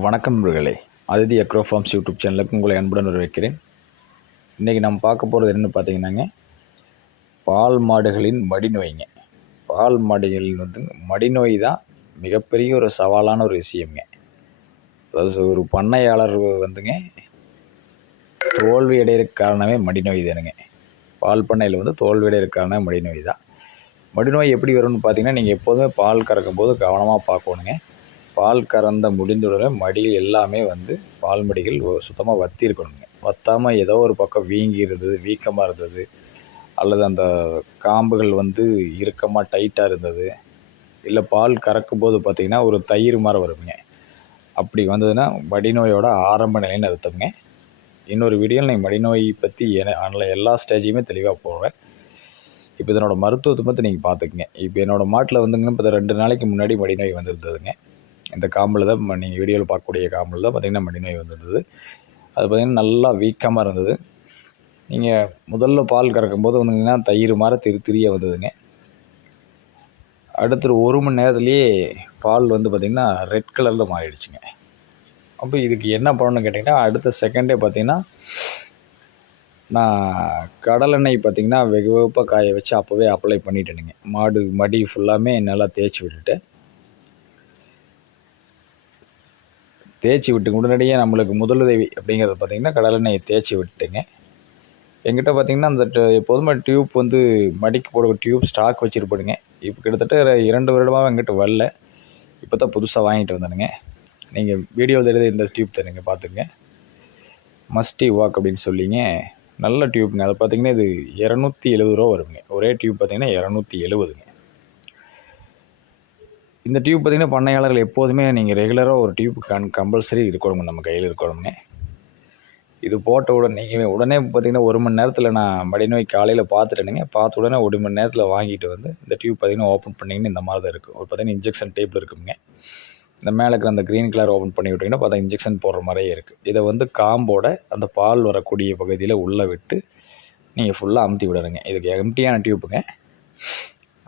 வணக்கம் நண்பர்களே. அதிதி அக்ரோஃபார்ம்ஸ் யூடியூப் சேனலுக்கு உங்களை அன்புடன் வரவேற்கிறேன். இன்றைக்கி நம்ம பார்க்க போகிறது என்னென்னு பார்த்தீங்கன்னாங்க பால் மாடுகளின் மடிநோய்ங்க. பால் மாடுகளின் வந்து மடிநோய் தான் மிகப்பெரிய ஒரு சவாலான ஒரு விஷயம்ங்க. அதாவது ஒரு பண்ணையாளர் வந்துங்க தோல்வி அடைகிறதுக்கு காரணமே மடிநோய் தானுங்க. பால் பண்ணையில் வந்து தோல்வி அடைகிறதுக்கு காரணமே மடிநோய் தான். மடிநோய் எப்படி வரும்னு பார்த்தீங்கன்னா நீங்கள் எப்போதுமே பால் கறக்கும் போது கவனமாக பார்க்கணுங்க. பால் கறந்த முடிந்தவுடனே மடியில் எல்லாமே வந்து பால் மடிகள் சுத்தமாக வற்றி இருக்கணுங்க வற்றாமல் ஏதோ ஒரு பக்கம் வீங்கி இருந்தது வீக்கமாக இருந்தது அல்லது அந்த காம்புகள் வந்து இறுக்கமாக டைட்டாக இருந்தது இல்லை பால் கறக்கும் போது பார்த்திங்கன்னா ஒரு தயிர் மாதிரி வருங்க. அப்படி வந்ததுன்னா மடிநோயோட ஆரம்ப நிலைன்னு அர்த்தம்ங்க இன்னொரு வீடியோவில் நான் மடிநோய் பற்றி என எல்லா ஸ்டேஜையுமே தெளிவாக போடுவேன் இப்போ இதனோட மருத்துவத்தை பற்றி நீங்கள் பார்த்துக்குங்க இப்போ என்னோடய மாட்டில் வந்துங்கன்னா இப்போ ரெண்டு நாளைக்கு முன்னாடி மடிநோய் வந்திருந்ததுங்க. இந்த காம்பில் தான் நீங்கள் வீடியோவில் பார்க்கக்கூடிய காம்பில் தான் பார்த்திங்கன்னா மடிநோய் வந்துருந்தது. அது பார்த்திங்கன்னா நல்லா வீக்கமாக இருந்தது. நீங்கள் முதல்ல பால் கறக்கும்போது வந்தீங்கன்னா தயிர் மாதிரி திரு திரிய வந்ததுங்க. அடுத்த ஒரு மணி நேரத்துலேயே பால் வந்து பார்த்திங்கன்னா ரெட் கலரில் மாறிடுச்சுங்க. அப்போ இதுக்கு என்ன பண்ணணும்னு கேட்டிங்கன்னா அடுத்த செகண்டே பார்த்திங்கன்னா நான் கடலெண்ணெய் பார்த்திங்கன்னா வெகு வெகுப்பாக காய வச்சு அப்போவே அப்ளை பண்ணிட்டேனுங்க. மாடு மடி ஃபுல்லாமே நல்லா தேய்ச்சி விட்டுட்டேன் தேய்ச்சி விட்டு உடனடியாக நம்மளுக்கு முதலுதவி அப்படிங்கிறது பார்த்திங்கன்னா கடலெண்ணெயை தேய்ச்சி விட்டுங்க. எங்கிட்ட பார்த்திங்கன்னா அந்த எப்போதுமே டியூப் வந்து மடிக்கு போட டியூப் ஸ்டாக் வச்சுருப்படுங்க இப்போ கிட்டத்தட்ட இரண்டு வருடமாக எங்கிட்ட வரல. இப்போ தான் புதுசாக வாங்கிட்டு வந்தேனுங்க. நீங்கள் வீடியோ தெரியுது இந்த டியூப் தருங்க பார்த்துங்க மஸ்டி வாக் அப்படின்னு சொல்லிங்க. நல்ல டியூப்ங்க. அதை பார்த்திங்கன்னா இது இரநூத்தி எழுபது ரூபா வருங்க. ஒரே டியூப் பார்த்திங்கன்னா இரநூத்தி எழுபதுங்க இந்த டியூப் பார்த்திங்கன்னா பண்ணையாளர்கள் எப்போதுமே நீங்கள் ரெகுலராக ஒரு டியூப் கண் கம்பல்சரி இருக்கணும் நம்ம கையில் இருக்கணுங்க இது போட்ட உடனே நீங்கள் உடனே பார்த்திங்கன்னா ஒரு மணி நேரத்தில் நான் மடிநோய் காலையில் பார்த்துட்டேனுங்க. பார்த்த உடனே ஒரு மணி நேரத்தில் வாங்கிட்டு வந்து இந்த டியூப் பார்த்திங்கன்னா ஓப்பன் பண்ணிங்கன்னு இந்த மாதிரி தான் இருக்கும். ஒரு பார்த்திங்கன்னா இன்ஜெக்ஷன் டேப்பில் இருக்குங்க இந்த மேலே இருக்கிற அந்த க்ரீன் கலர் ஓப்பன் பண்ணி விட்டிங்கன்னா பார்த்தா இன்ஜெக்ஷன் போடுற மாதிரியே இருக்குது இதை வந்து காம்போட அந்த பால் வரக்கூடிய பகுதியில் உள்ளே விட்டு நீங்கள் ஃபுல்லாக அமுத்தி விடணுங்க. இதுக்கு எம்டியான டியூப்புங்க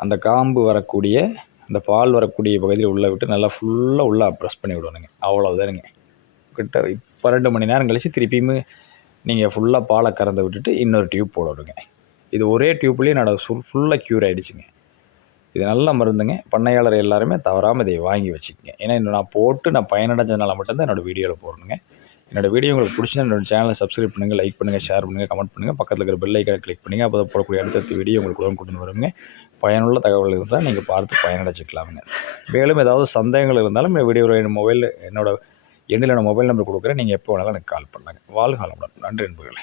அந்த காம்பு வரக்கூடிய அந்த பால் வரக்கூடிய பகுதியில் உள்ளே விட்டு நல்லா ஃபுல்லாக உள்ளே ப்ரெஸ் பண்ணி விடணுங்க. அவ்வளோதானுங்க கிட்ட பன்னெண்டு மணி நேரம் கழித்து திருப்பியும் நீங்கள் ஃபுல்லாக பாலை கறந்து விட்டுட்டு இன்னொரு டியூப் போடணுங்க. இது ஒரே டியூப்லேயே என்னோடய ஃபுல் ஃபுல்லாக க்யூர் ஆகிடுச்சிங்க இது நல்ல மருந்துங்க. பண்ணையாளர் எல்லாருமே தவறாமல் இதை வாங்கி வச்சுக்கோங்க. ஏன்னா இன்னும் நான் போட்டு நான் பயனடைஞ்சதுனால மட்டும்தான் என்னோடய வீடியோவில் போடணுங்க. என்னோடய வீடியோ உங்களுக்கு பிடிச்சினா என்னோட சேனலை சப்ஸ்கிரைப் பண்ணுங்கள் லைக் பண்ணுங்கள் ஷேர் பண்ணுங்கள் கமெண்ட் பண்ணுங்கள் பக்கத்தில் இருக்கிற பெல் ஐக்கனை கிளிக் பண்ணுங்கள் அப்போ போடக்கூடிய அடுத்தடுத்த வீடியோ உங்களுக்கு உடனே கொண்டு வருங்க. பயனுள்ள தகவல் இருந்தால் நீங்கள் பார்த்து பயனடைச்சிக்கலாமுங்க மேலும் ஏதாவது சந்தேகங்கள் இருந்தாலும் என் வீடியோவில் மொபைல் என்னோடய எண்ணில் நான் மொபைல் நம்பர் கொடுக்குறேன். நீங்கள் எப்போ வேணாலும் எனக்கு கால் பண்ணலாங்க வாழ்காலம் நன்றி நண்பர்களே.